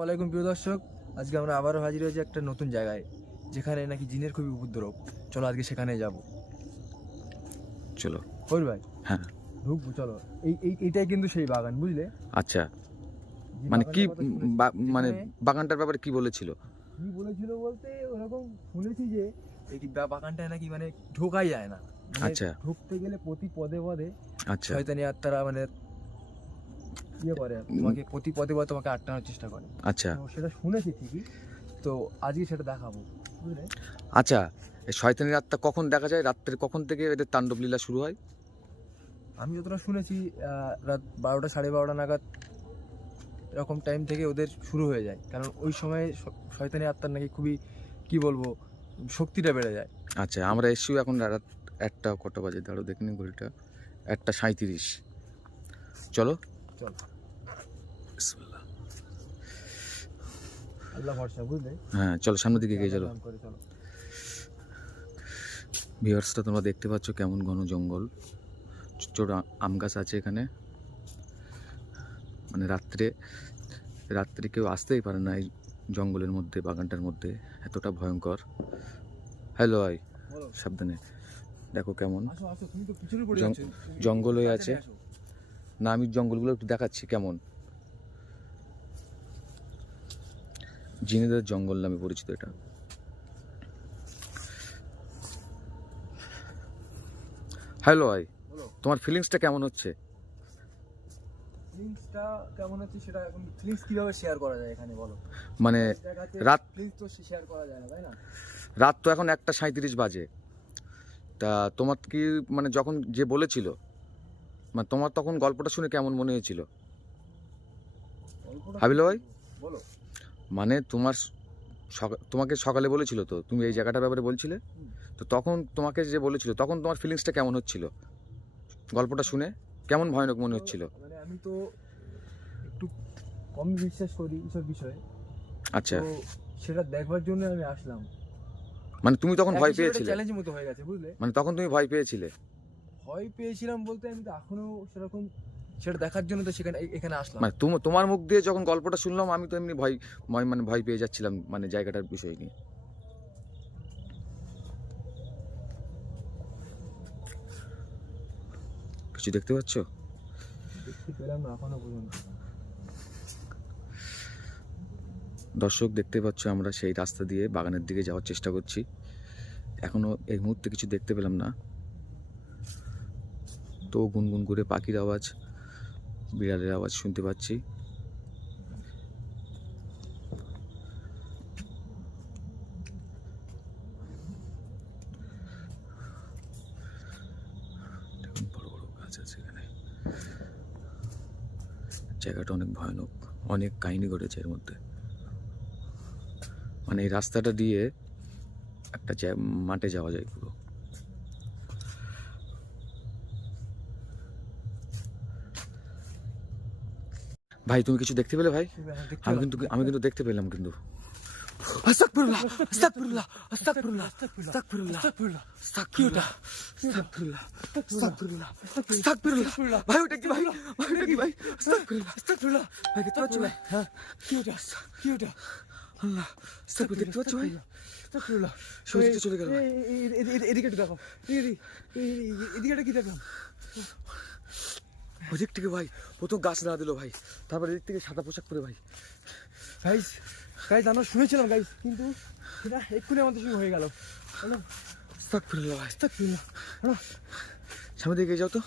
ওয়ালাইকুম প্রিয় দর্শক, আজকে আমরা আবারও হাজির হয়েছি একটা নতুন জায়গায়, যেখানে নাকি জিনের খুবই উপদ্রব। চলো আজকে সেখানে যাব। চলো কই ভাই? হ্যাঁ ঢুকবো, চলো। এইটাই কিন্তু সেই বাগান, বুঝলে? আচ্ছা যে মানে কি বাগানটার কথা শুনেছি, মানে যেখানে বাগানটার ব্যাপারে কি বলেছিল? কি বলেছিল বলতে ওরকম শুনেছি যে এই বাগানটায় নাকি মানে ঢোকাই যায় না। মানে আচ্ছা ঢুকতে গেলে প্রতি পদে পদে আচ্ছা শয়তানি আত্মারা মানে ইয়ে করে, তোমাকে প্রতি পদে পদে তোমাকে আটকানোর চেষ্টা করে। আচ্ছা তো সেটা শুনেছি ঠিকই, তো আজকে সেটা দেখাবো, বুঝলে? আচ্ছা এই শয়তানি রাতটা কখন দেখা যায়? রাত্রে কখন থেকে এদের তাণ্ডব লীলা শুরু হয়? আমি যতটা শুনেছি রাত 12টা 12:30 নাগাদ এরকম টাইম থেকে ওদের শুরু হয়ে যায়, কারণ ওই সময় শয়তানি আত্মার নাকি খুবই, কি বলবো, শক্তিটা বেড়ে যায়। আচ্ছা আমরা এসেও এখন রাত একটা কটা বাজে, দাঁড়ো দেখে নিন ঘড়িটা, 1:37। চলো চল, বিসমিল্লাহ। আল্লাহ ভরসা, বুঝলে? হ্যাঁ চলো সামনের দিকে এগিয়ে চলো। আল্লাহ নাম করে চলো। ভিউয়ার্সটা তোমরা দেখতে পাচ্ছ কেমন ঘন জঙ্গল, ছোট আম গাছ আছে এখানে। মানে রাত্রে রাত্রে কেউ আসতেই পারে না এই জঙ্গলের মধ্যে, বাগানটার মধ্যে, এতটা ভয়ঙ্কর। হ্যালো ভাই, বলো। সাবধানে, দেখো কেমন আসো আসো, তুমি তো পিছনে পড়ে জং- যাচ্ছো। জঙ্গল হয়ে আছে। আসো। না আমি জঙ্গলগুলো একটু দেখাচ্ছি কেমন। জিনেদের জঙ্গল নামে পরিচিত এটা। হ্যালো ভাই, বলো, তোমার ফিলিংসটা কেমন হচ্ছে? ফিলিংসটা কেমন হচ্ছে সেটা এখন ফিলিংস কিভাবে শেয়ার করা যায় এখানে, বলো? মানে জায়গাতে রাত ফিলিংস তো শেয়ার করা যায় না, তাই না? রাত তো এখন 1:37 বাজে। তা তোমার কি মানে যখন যে বলেছিল, মানে তোমার তখন গল্পটা শুনে কেমন মনে হয়েছিল? গল্পটা হাবিল ভাই, বলো। মানে তোমাকে সকালে বলেছিল তো, তুমি এই জায়গাটার ব্যাপারে বলছিলে, তো তখন তোমাকে যে বলেছিল তখন তোমার ফিলিংসটা কেমন হচ্ছিল গল্পটা শুনে? কেমন ভয়ানক মনে হচ্ছিল? মানে আমি তো একটু কম বিশ্বাস করি এইসব বিষয়ে, আচ্ছা তো সেটা দেখবার জন্য আমি আসলাম। মানে তুমি তখন ভয় পেয়েছিলে? চ্যালেঞ্জের মতো হয়ে গেছে, বুঝলে? মানে তখন তুমি ভয় পেয়েছিলে? ভয় পেয়েছিলাম বলতে আমি তো এখনো সেরকম সেটা দেখার জন্য তো এখানে আসলাম। মানে তোমার মুখ দিয়ে যখন গল্পটা শুনলাম আমি তো এমনি মানে ভয় পেয়ে যাচ্ছিলাম, মানে জায়গাটার বিষয় নিয়ে। কিছু দেখতে পাচ্ছ? দেখতে পেলাম না এখনো পর্যন্ত। দর্শক দেখতে পাচ্ছ আমরা সেই রাস্তা দিয়ে বাগানের দিকে যাওয়ার চেষ্টা করছি, এখনো এই মুহূর্তে কিছু দেখতে পেলাম না। তো গুনগুন করে পাখির আওয়াজ, বিড়ালের আওয়াজ শুনতে পাচ্ছি। দেখুন বড় বড় গাছ আছে এখানে। জায়গাটা অনেক ভয়ানক, অনেক কাহিনী ঘটেছে এর মধ্যে। মানে এই রাস্তাটা দিয়ে একটা মাঠে যাওয়া যায় পুরো। ভাই তুমি কিছু দেখতে পেলে ভাই? আমি কিন্তু দেখতে পেলাম কিন্তু। আস্তাগফিরুল্লাহ আস্তাগফিরুল্লাহ আস্তাগফিরুল্লাহ আস্তাগফিরুল্লাহ আস্তাগফিরুল্লাহ আস্তাগফিরুল্লাহ আস্তাগফিরুল্লাহ আস্তাগফিরুল্লাহ। ভাই ওটা কি ভাই? ভাই ওটা কি ভাই? আস্তাগফিরুল্লাহ আস্তাগফিরুল্লাহ। ভাই দেখতে পাচ্ছ ভাই? হ্যাঁ, কি ওটা? কি ওটা? আল্লাহ, আস্তাগফিরুল্লাহ, দেখতে পাচ্ছ ভাই? আস্তাগফিরুল্লাহ। শরীরটা চলে গেল ভাই। এদিকে একটু দেখো, এদিকে একটা কি দেখলাম? ওদিক থেকে ভাই প্রথম গাছ না দিল ভাই, তারপর এদিক থেকে সাদা পোশাক পরে ভাই। গাইস, গাইস আমরা শুনেছিলাম গাইস, কিন্তু সেটা এক্ষুনি আমাদের সঙ্গে হয়ে গেল। আস্তাগফিরুল্লাহ ভাই। আস্তাগফিরুল্লাহ। সামনে দিকে যাও তো।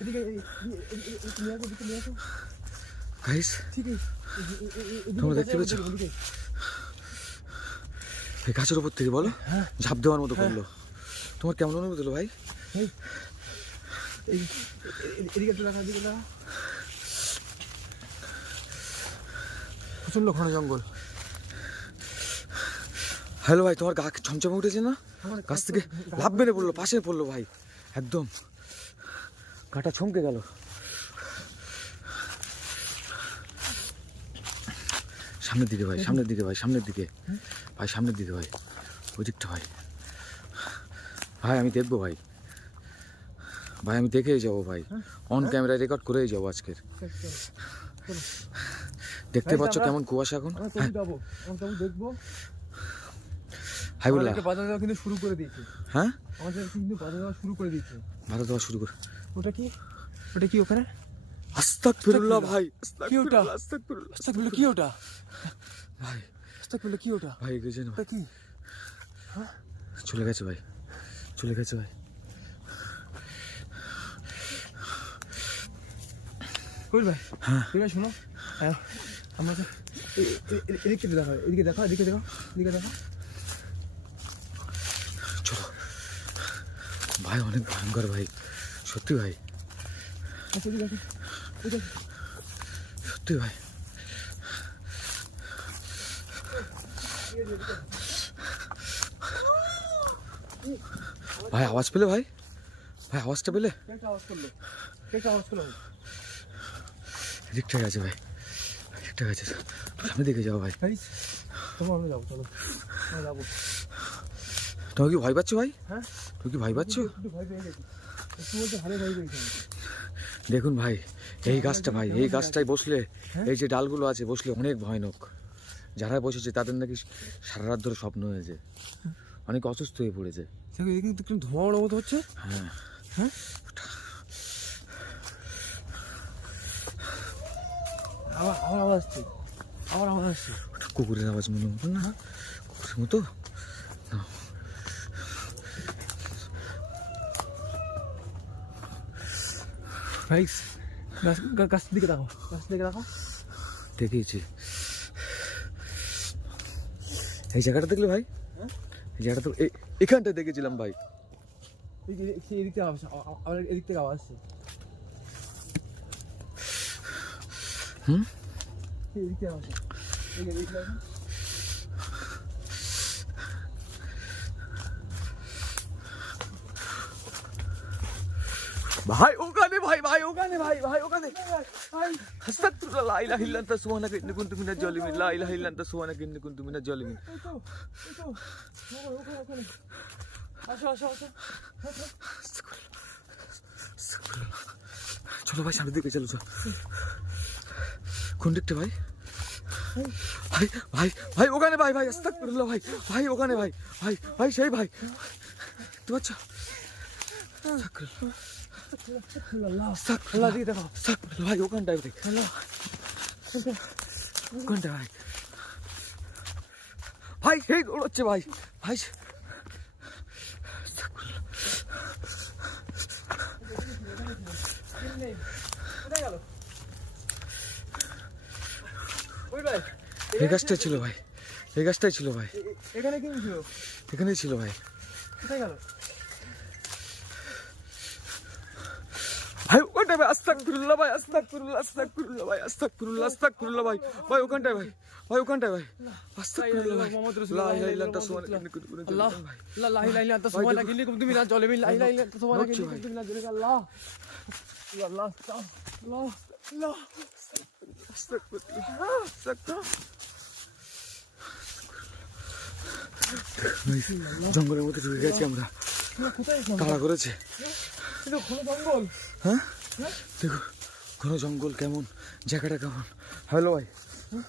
এদিকে নিয়ে আসো, এদিকে নিয়ে আসো। গাইস ঠিক আছে, তোমরা দেখতে পেয়েছো? এই গাছের উপর থেকে বলো ঝাঁপ দেওয়ার মতো করলো। তোমার কেমন অনুভূতি হলো ভাই? এদিকে একটু দেখা, এদিকে দেখা। প্রচন্ড ঘন জঙ্গল। হ্যালো ভাই, তোমার গা ছমছমে উঠেছে না? গাছ থেকে লাফ মেরে পড়লো, পাশে পড়লো ভাই, একদম গাটা ছমকে গেল। সামনের দিকে ভাই, সামনের দিকে ভাই, সামনের দিকে ভাই, সামনের দিকে ভাই, ওই দিকটা ভাই। ভাই আমি দেখবো ভাই, ভাই আমি দেখেই যাবো ভাই, অন ক্যামেরায় রেকর্ড করেই যাবো আজকের। দেখতে Guys, পাচ্ছ আমরা- কেমন কুয়াশা এখন? আমরা তবু যাবো, আমরা তবু দেখবো। হাবিবুল্লাহ, আমাদেরকে বাধা দেওয়া কিন্তু শুরু করে দিয়েছে, হ্যাঁ আমাদের কিন্তু বাধা দেওয়া শুরু করে দিয়েছে। ভালো দেওয়া শুরু করে। ওটা কি, ওটা কি ওখানে? আস্তাগফিরুল্লাহ ভাই, কি ওটা? আস্তাগফিরুল্লাহ, আস্তাগফিরুল্লাহ, কি ওটা? ভাই আস্তাগফিরুল্লাহ, কি ওটা? ভাই গেছে না, ওটা কি? চলে গেছে ভাই, চলে গেছে ভাই। কই ভাই? হ্যাঁ ঠিক আছে, শোনো, হ্যাঁ, আমরা তো এদিকে দেখো, এদিকে দেখো, এদিকে দেখো, এদিকে দেখো। চলো ভাই, অনেক ভয়ঙ্কর ভাই, সত্যি ভাই, আচ্ছা, এদিকে দেখো, এদিকে দেখো। সত্যি ভাই। ভাই আওয়াজ পেলে ভাই, ভাই আওয়াজটা পেলে? কে একটা আওয়াজ করলো, কে একটা আওয়াজ করলো? ঠিকঠাক আছে ভাই, ঠিকঠাক আছে, সামনে দিকে যাও ভাই। গাইস, তোমরা আমরা যাবো, চলো আমরা যাবো। তুমি কি ভয় পাচ্ছ ভাই? হ্যাঁ, তুমি কি ভয় পাচ্ছ? একটু ভয় পেয়ে গেছি, একটু বলতে ভালো ভয় পেয়েছি আমি। দেখুন ভাই, এই গাছটা ভাই, এই গাছটায় বসলে, হ্যাঁ? এই যে ডালগুলো আছে বসলে অনেক ভয়ানক। যারা বসেছে তাদের নাকি সারা রাত ধরে স্বপ্ন হয়েছে, অনেক অসুস্থ হয়ে পড়েছে। দেখো, এদিকে কিন্তু একটু ধোঁয়া ওড়ার মতো হচ্ছে। হ্যাঁ হ্যাঁ, আবার আওয়াজ আসছে, আবার আওয়াজ আসছে। ওটা কুকুরের আওয়াজ মনে হতো না? কুকুরের মতো না। গাইস, গাছের দিকে দেখো, গাছের দিকে দেখো। দেখেছি এই জায়গাটা, দেখলে ভাই হ্যাঁ? এই জায়গাটা তো এখানটা দেখেছিলাম ভাই। এদিক থেকে আওয়াজ, আবার এদিক থেকে আওয়াজ আসছে। হুম, এদিক থেকে আওয়াজ আসছে। এদিকে দেখো। ভাই ওখানে, ভাই ভাই ওখানে, ভাই ভাই ওখানে, আস্তাগফিরুল্লাহ, লা ইলাহা ইল্লা আনতা সুবহানাকা ইন্নী কুনতু মিনাজ জালিমিন, লা ইলাহা ইল্লা আনতা সুবহানাকা ইন্নী কুনতু মিনাজ জালিমিন। এই তো, এই তো, ওখানে, ওখানে। আসো, আসো, আসো। চলো ভাই, সামনের দিকে চলো, চলো। কোন দিকটা ভাই? ভাই ভাই ভাই ওখানে, ভাই ভাই আস্তাগফিরুল্লাহ, ভাই ভাই ওখানে, ভাই ভাই ভাই সেই ভাই, তুমি আচ্ছা আল্লাহ দিকে দেখো। ভাই ওখানটায় ভাই, ওখানটায় ভাই, ভাই সেই দৌড়চ্ছে ভাই, ভাই কোথায় গেল? ওই ভাই, এই গাছটাই ছিল ভাই, এই গাছটাই ছিল ভাই, এখানে কি ছিল? এখানেই ছিল ভাই। কোথায় গেল? ভাই ওখানটায় ভাই, আস্তাগফিরুল্লাহ ভাই, আস্তাগফিরুল্লাহ, আস্তাগফিরুল্লাহ ভাই, আস্তাগফিরুল্লাহ, আস্তাগফিরুল্লাহ ভাই, ভাই ওখানটায় ভাই, ভাই ওখানটায় ভাই, আস্তাগফিরুল্লাহ ভাই, মুহাম্মদ লা রাসূলুল্লাহ, ইলাহা ইল্লা আনতা সুবহানাকা ইন্নী কুনতু মিনাজ আল্লাহ, জালিমিন ভাই। লা ইলাহা ইল্লা আনতা সুবহানাকা ইন্নী কুনতু মিনাজ জালিমিন, লা ইলাহা ইল্লা আনতা সুবহানাকা ইন্নী কুনতু মিনাজ জালিমিন। আল্লাহ, আল্লাহ, আল্লাহ, আল্লাহ, আস্তাগফিরুল্লাহ, আস্তাগফিরুল্লাহ। ভাই, জঙ্গলের মধ্যে ঢুকে গেছি আমরা, কোথায় গেছিলাম? তাড়া করেছে। এটা ঘন জঙ্গল। হ্যাঁ দেখো, ঘন জঙ্গল, কেমন জায়গাটা, কেমন। হ্যালো ভাই,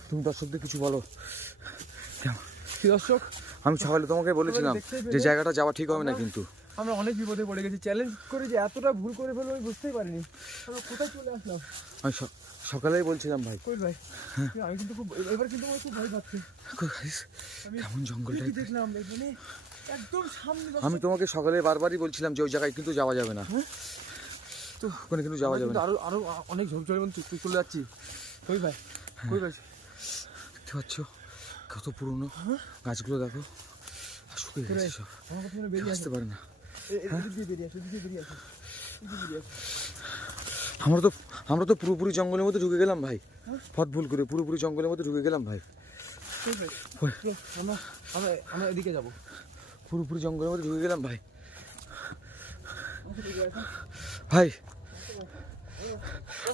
তুমি দর্শকদের কিছু বলো। কেমন? কি দর্শক, আমি সকালে তোমাকে বলেছিলাম যে জায়গাটা যাওয়া ঠিক হবে না, কিন্তু আমরা অনেক বিপদে পড়ে গেছি, চ্যালেঞ্জ করে যে এতটা ভুল করে ফেলবো আমি বুঝতেই পারিনি। আমরা কোথায় চলে আসলাম? আমি সকালেই বলছিলাম ভাই। কই ভাই, আমি কিন্তু খুব, এবার কিন্তু আমার খুব ভয় পাচ্ছে। আমি কেমন জঙ্গলটা, কি দেখলাম এখানে একদম সামনে। আমি তোমাকে সকালে বারবারই বলছিলাম যে ওই জায়গায় কিন্তু যাওয়া যাবে না, তো ওখানে কিন্তু যাওয়া যাবে না। আরো আরো অনেক ঝোপ ঝোপের মধ্যে চলে যাচ্ছি। কই ভাই, কই ভাই, দেখতে পাচ্ছ কত পুরনো গাছগুলো, দেখো আর শুকিয়ে গেছে সব, আমার কথা শুনে বেরিয়ে আসো। আসতে পারে না। এদিক দিয়ে বেরিয়ে আসো, এদিক দিয়ে বেরিয়ে আসো, এদিক দিয়ে বেরিয়ে আসো। আমরা তো পুরোপুরি জঙ্গলের মধ্যে ঢুকে গেলাম ভাই, পথ ভুল করে পুরোপুরি জঙ্গলের মধ্যে ঢুকে গেলাম ভাই, কই ভাই, ওই। চলো, আমরা আমরা আমরা এদিকে যাবো। পুরোপুরি জঙ্গলের মধ্যে ঢুকে গেলাম ভাই। আমাকে এদিকে আসো। ভাই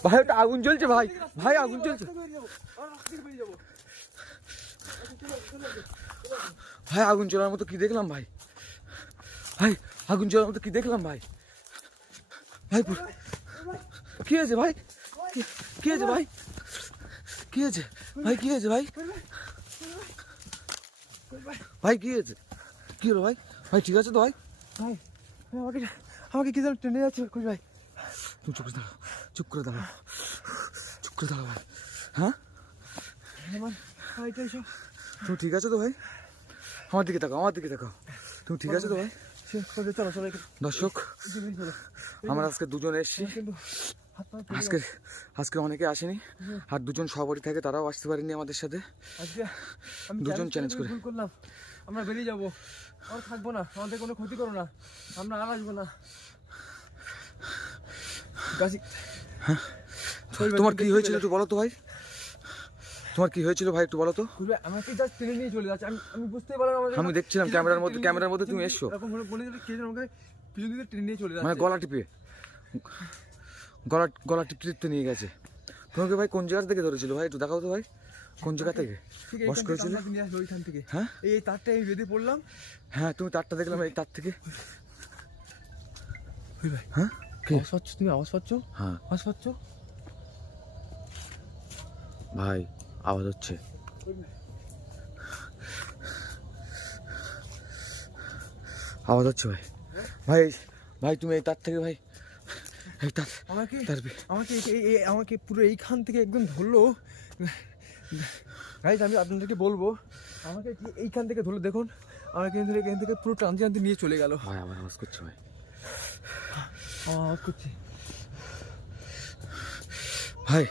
ভাই ওটা আগুন জ্বলছে ভাই, ভাই আগুন জ্বলছে বেরিয়ে যাবো, আমরা রাস্তা থেকে বেরিয়ে যাবো। ভাই, আগুন জ্বলার মতো কি দেখলাম ভাই, ভাই আগুন জ্বলার মতো কি দেখলাম ভাই, ভাই কি হয়েছে ভাই, কি হয়েছে ভাই, কি কি হয়েছে ভাই? কি হয়েছে ভাই? ভাই কি হয়েছে? কি হলো ভাই? ভাই ঠিক আছে তো ভাই? ভাই আমাকে আমাকে কি যেন টেনে যাচ্ছে কই ভাই। তুমি চুপ করে দাঁড়াও, চুপ করে দাঁড়াও, চুপ করে দাঁড়াও ভাই। হ্যাঁ আমার ভাইটাই সব তুমি ঠিক আছে তো ভাই? আমার দিকে তাকাও, আমার দিকে তাকাও। তুমি ঠিক আছে তো ভাই? চলো চলো চলো দর্শক, চলো। আমরা আজকে দুজন এসেছি। কিন্তু হাত পা আজকে আজকে অনেকে আসেনি, আর দুজন সহপাঠী থাকে, তারাও আসতে পারেনি আমাদের সাথে। আজকে আমি দুজন চ্যালেঞ্জ করে ভুল করলাম। আমরা বেরিয়ে যাবো, আর থাকবো না, আমাদের কোনো ক্ষতি করো না, আমরা আর আসবো না। তোমার কি হয়েছিল একটু বলো তো ভাই? তোমার কি হয়েছিল ভাই একটু বলো তো? আমাকে জাস্ট টেনে নিয়ে চলে যাচ্ছে, আমি বুঝতেই পারলাম। আমি দেখছিলাম ক্যামেরার মধ্যে তুমি এসছো, এরকম বলে দিলে কে যেন আমাকে পিছন দিকে টেনে নিয়ে চলে মানে যাচ্ছে। গলা টিপে গলা টিপতে নিয়ে গেছে। তোমাকে ভাই কোন জায়গা থেকে ধরেছিল ভাই? একটু দেখাও তো ভাই, কোন জায়গা থেকে ঠিক বস করেছিল? ওইখান থেকে। হ্যাঁ এই তারটা এই বেঁধে পড়লাম। হ্যাঁ, তুমি তারটা দেখলাম, এই তার থেকে। ভাই হ্যাঁ কি আওয়াজ পাচ্ছ? তুমি আওয়াজ পাচ্ছ? হ্যাঁ আওয়াজ পাচ্ছ? ভাই আওয়াজ হচ্ছে। আওয়াজ হচ্ছে ভাই। ভাই ভাই তুমি এই তার থেকে ভাই, এই তার আমাকে তার আমাকে আমাকে পুরো এইখান থেকে একদম ধরলো। গাইজ আমি আপনাদেরকে বলবো, আমাকে এইখান থেকে ধরলো, দেখুন আমাকে এখান থেকে পুরো টানতে টানতে নিয়ে চলে গেল। ভাই আবার আওয়াজ করছে ভাই। আওয়াজ করছে ভাই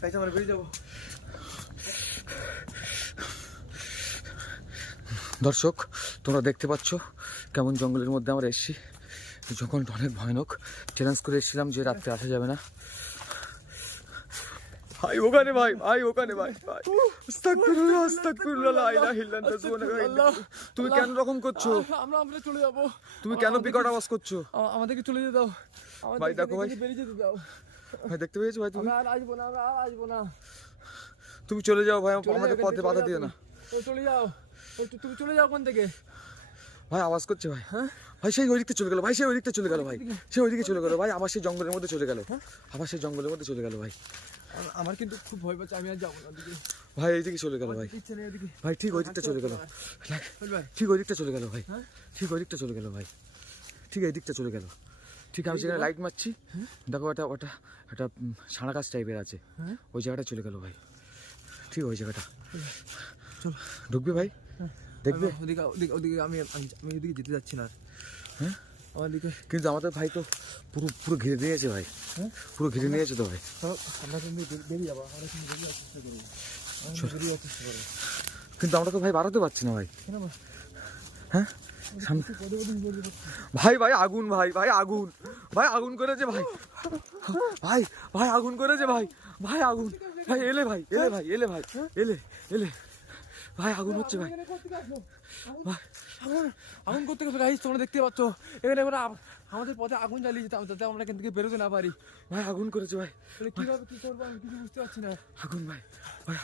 গাইজ আমরা বেরিয়ে যাবো। দর্শক, তোমরা দেখতে পাচ্ছ কেমন জঙ্গলের মধ্যে আমরা এসেছি। জঙ্গলটা অনেক ভয়ানক। চ্যালেঞ্জ করে এসেছিলাম যে রাত্রে আসা যাবে না। ভাই ওখানে ভাই, ভাই ওখানে ভাই, ভাই আস্তাগফিরুল্লাহ, আস্তাগফিরুল্লাহ, লা ইলাহা ইল্লাল্লাহ, সুবহানাল্লাহ। তুমি কেন রকম করছো? আমরা চলে যাবো। তুমি কেন বিকট আওয়াজ করছো? আমাদেরকে চলে যেতে দাও। ভাই দেখো ভাই, বেরিয়ে যেতে দাও। ভাই দেখতে পেয়েছো ভাই? তুমি আমরা আর আসবো না, আমরা আর আসবো না। তুমি চলে যাও ভাই, চলে আমাদের যাও, পথে চলে বাধা যাও দিও তুমি। না। চলে যাও, তুমি চলে যাও ওখান থেকে। ভাই আওয়াজ করছে ভাই। হ্যাঁ ভাই সেই ওই দিকতে চলে গেল, ভাই সেই ওই দিকতে চলে গেল, ভাই সেই ওইদিকে চলে গেল, ভাই আবার সেই জঙ্গলের মধ্যে চলে গেল, আবার সেই জঙ্গলের মধ্যে চলে গেল ভাই। আমার কিন্তু খুব ভয় পাচ্ছে, আমি আর যাবো না ওদিকে। ভাই এইদিকে চলে গেল ভাই, ইচ্ছে নেই ওদিকে। ভাই ঠিক ওই দিকটা চলে গেল, ভাই ঠিক ওই দিকটা চলে গেল ভাই, হ্যাঁ? ঠিক ওই দিকটা চলে গেল ভাই, ঠিক এই দিকটা চলে গেল। ঠিক আমি সেখানে লাইট মারছি, দেখো ওটা ওটা একটা ছাড়া গাছ টাইপের আছে, হ্যাঁ? ওই জায়গাটা চলে গেল ভাই, ঠিক ওই জায়গাটা। চলো ঢুকবে ভাই? দেখবে? ওদিকে ওদিকে ওদিকে আমি ওদিকে যেতে যাচ্ছি না। হ্যাঁ আমার দিকে কিন্তু আমাদের ভাই তো পুরো পুরো ঘিরে নিয়েছে ভাই, হ্যাঁ? পুরো ঘিরে নিয়েছে তো ভাই। চলো আমরা কিন্তু বেরিয়ে যাবো, আমরা কিন্তু বেরিয়ে যাওয়ার চেষ্টা করবো, বেরিয়ে যাওয়ার চেষ্টা করবো। কিন্তু আমরা তো ভাই বাড়াতে পারছি না ভাই। কেন ভাই? হ্যাঁ সামনে পদে পদে বেরিয়ে যাচ্ছি। ভাই, ভাই আগুন, ভাই ভাই আগুন, ভাই আগুন করেছে ভাই, ভাই ভাই আগুন করেছে ভাই, ভাই আগুন, ভাই এলে ভাই, এলে ভাই, এলে ভাই, এলে এলে ভাই আগুন হচ্ছে ভাই। এখানে করতে গেছো? আগুন আগুন করতে গেছো গাইস, তোমরা দেখতে পাচ্ছ এখানে আমরা আমাদের পথে আগুন জ্বালিয়ে যেতাম, যাতে আমরা এখান থেকে বেরোতে না পারি। ভাই আগুন করেছে ভাই, তাহলে কিভাবে কি করবো আমি কিছু বুঝতে পারছি না। আগুন ভাই, ভাই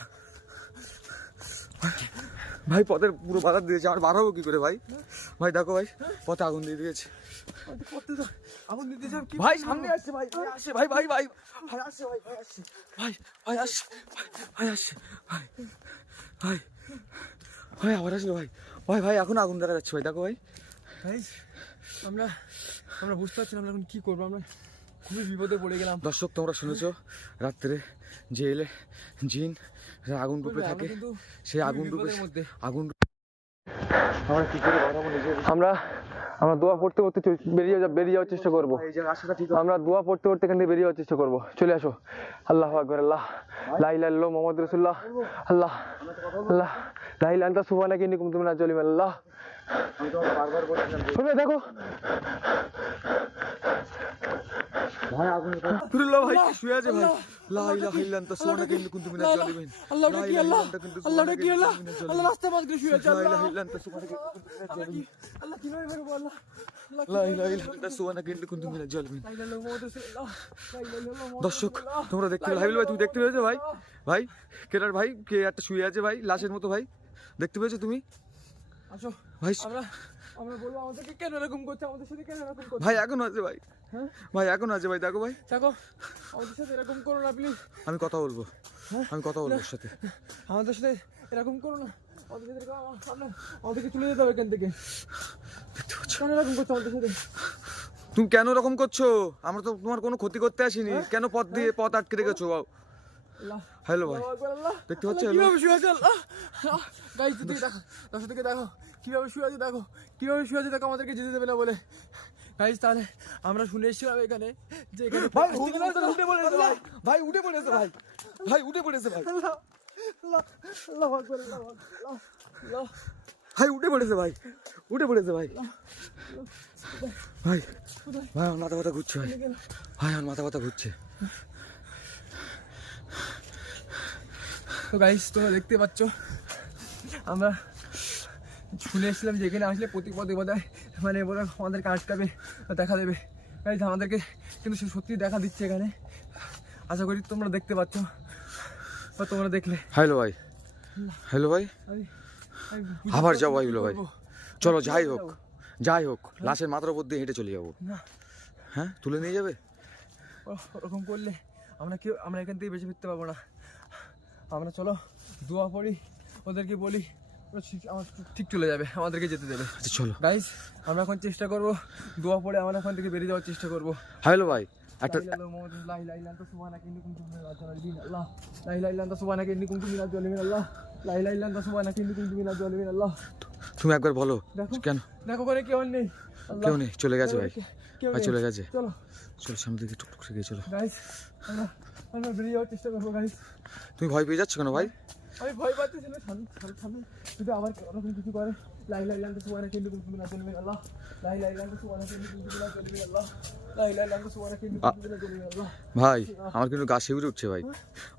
ভাই পথের পুরো বাধা দিয়েছে, আর বাড়াবো কি করে ভাই? ভাই দেখো ভাই, পথে আগুন দিয়ে দিয়েছে আমাদের পথে তো আগুন দিতে যাব কি ভাই, সামনে আসছে ভাই, ভাই আসছে ভাই, ভাই ভাই ভাই আসছে ভাই, ভাই আসছে ভাই, ভাই আসছে ভাই, ভাই আসছে ভাই, ভাই ভাই আবার আসলো ভাই, ভাই ভাই এখন আগুন দেখা যাচ্ছে ভাই, দেখো ভাই। গাইস আমরা আমরা বুঝতে পারছি না আমরা এখন কি করবো, আমরা খুবই বিপদে পড়ে গেলাম। দর্শক তোমরা শুনেছো রাত্রে যে এলে জিন আগুন রূপে থাকে, কিন্তু সেই আগুন রূপে বিপদের মধ্যে আগুন আমরা কি করে বাড়াবো নিজের? আমরা দোয়া পড়তে পড়তে বেরিয়ে যাওয়ার চেষ্টা করবো। এই যে রাস্তাটা ঠিক আমরা দোয়া পড়তে পড়তে এখান থেকে বেরিয়ে যাওয়ার চেষ্টা করবো। চলে আসো। আল্লাহ আকবার, আল্লাহ লা ইলাহা ইল্লাল্লাহ মুহাম্মাদুর রাসূলুল্লাহ, আল্লাহ আল্লাহ লা ইলাহা আনতা সুবহানাকা ইন্নী কুনতু মিনাজ জালিমিন। আল্লাহ আমি তো বারবার বলছিলাম শুনে দেখো ভাই আগুন আস্তাগফিরুল্লাহ, ভাই কি শুয়ে আছে ভাই, লা ইলাহা ইল্লা আনতা সুবহানাকা ইন্নী কুনতু মিনাজ জালিমিন। আল্লাহটা কি আল্লাহ, আল্লাহটা কি আল্লাহ, আল্লাহ রাস্তায় মাঝখানে শুয়ে আছে। লা আল্লাহ ইলাহা ইল্লা আনতা সুবহানাকা ইন্নী কুনতু মিনাজ জালিমিন। আল্লাহ কিভাবে বেরোবো? আল্লাহ লা ইলাহা ইল্লা আনতা সুবহানাকা ইন্নী কুনতু মিনাজ জালিমিন। লা ইলাহা ইল্লাল্লাহ মুহাম্মাদুর রাসূলুল্লাহ, লা ইলাহা ইল্লাল্লাহ মুহাম্মাদুর দর্শক রাসূলুল্লাহ। তোমরা দেখতে পেলে, হাবিল ভাই তুমি দেখতে পেয়েছো ভাই, ভাই কেনার ভাই কে একটা শুয়ে আছে ভাই লাশের মতো ভাই, দেখতে পেয়েছো তুমি আসো ভাই? আমরা আমরা বলবো আমাদেরকে কেন এরকম করছে, আমাদের সাথে কেন এরকম করছে? ভাই এখনো আছে ভাই, হ্যাঁ ভাই এখনো আছে ভাই, দেখো ভাই, দেখো আমাদের সাথে এরকম করো না প্লিজ। আমি কথা বলবো, আমি কথা বলবো ওর সাথে। আমাদের সাথে এরকম করো না, আমাদের সাথে এরকম আমাদেরকে চলে যেতে হবে এখান থেকে। কেন এরকম করছো আমাদের সাথে? তুমি কেন এরকম করছো? আমরা তো তোমার কোনো ক্ষতি করতে আসিনি, কেন পথ দিয়ে পথ আটকে রেখেছো? হ্যালো ভাই, দেখতে পাচ্ছ কিভাবে শুয়ে আছে? গাইস তুমি দেখো, দর্শক থেকে দেখো কিভাবে শুয়ে আছে, দেখো কিভাবে শুয়ে আছে, দেখো আমাদেরকে যেতে দেবে না বলে। গাইস তাহলে আমরা শুনে এসেছিলাম এখানে যে এখানে ভাই উঠে পড়েছে ভাই, ভাই উঠে পড়েছে ভাই, ভাই উঠে পড়েছে ভাই, আল্লাহু আকবার, আল্লাহু আকবার, আল্লাহ। ভাই উঠে পড়েছে ভাই, উঠে পড়েছে ভাই, ভাই ভাই আমার মাথা ব্যথা ঘুরছে ভাই, ভাই আমার মাথা ব্যথা ঘুরছে। তো গাইস তোমরা দেখতে পাচ্ছ আমরা শুনে এসেছিলাম যে এখানে আসলে প্রতি পদে বোধহয় মানে বোধহয় আমাদেরকে আটকাবে বা দেখা দেবে। গাইস আমাদেরকে কিন্তু সে সত্যি দেখা দিচ্ছে এখানে, আশা করি তোমরা দেখতে পাচ্ছ বা তোমরা দেখলে। হ্যালো ভাই, হ্যালো ভাই, আমি আবার যাবো ভাই, ভাই করবো। চলো যাই হোক, যাই হোক লাশের মাথার উপর দিয়ে হেঁটে চলে যাবো। না হ্যাঁ তুলে নিয়ে যাবে? ওরকম করলে আমরা এখান থেকে বেঁচে ফিরতে পারবো না। আমরা চলো দোয়া পড়ি, ওদেরকে বলি, ওরা ঠিক চলে যাবে, আমাদেরকে যেতে দেবে। আচ্ছা চলো গাইস আমরা এখন চেষ্টা করবো, দোয়া পড়ে আমরা এখান থেকে বেরিয়ে যাওয়ার চেষ্টা করবো। হ্যালো ভাই, একটা তুমি একবার বলো কেন? দেখো করে কেউ নেই, কেউ নেই, চলে গেছে ভাই, কেউ ভাই নেই। চলে গেছে। চলো চলো সামনে দিকে টুকটুক থেকে চলো। গাইস আমরা বেরিয়ে যাওয়ার চেষ্টা করবো। গাইস তুমি ভয় পেয়ে যাচ্ছ কেন ভাই? আমি ভয় পাচ্ছি না, সামনে যদি আবার ওরকম কিছু করে লাই লাই লান্তা সুবহানা কিন্তু তুমি না জানবে আল্লাহ, লাই লাই লান্তা সুবহানা কিন্তু তুমি না জানবে আল্লাহ, লাই লাই লান্তা সুবহানা কিন্তু তুমি না জানবে আল্লাহ। ভাই আমার কিন্তু গা শিউরে উঠছে ভাই,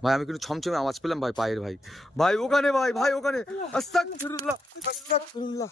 ভাই আমি কিন্তু ছমছমে আওয়াজ পেলাম ভাই পায়ের, ভাই ভাই ওখানে, ভাই ভাই ওখানে, আস্তাগফিরুল্লাহ, আস্তাগফিরুল্লাহ।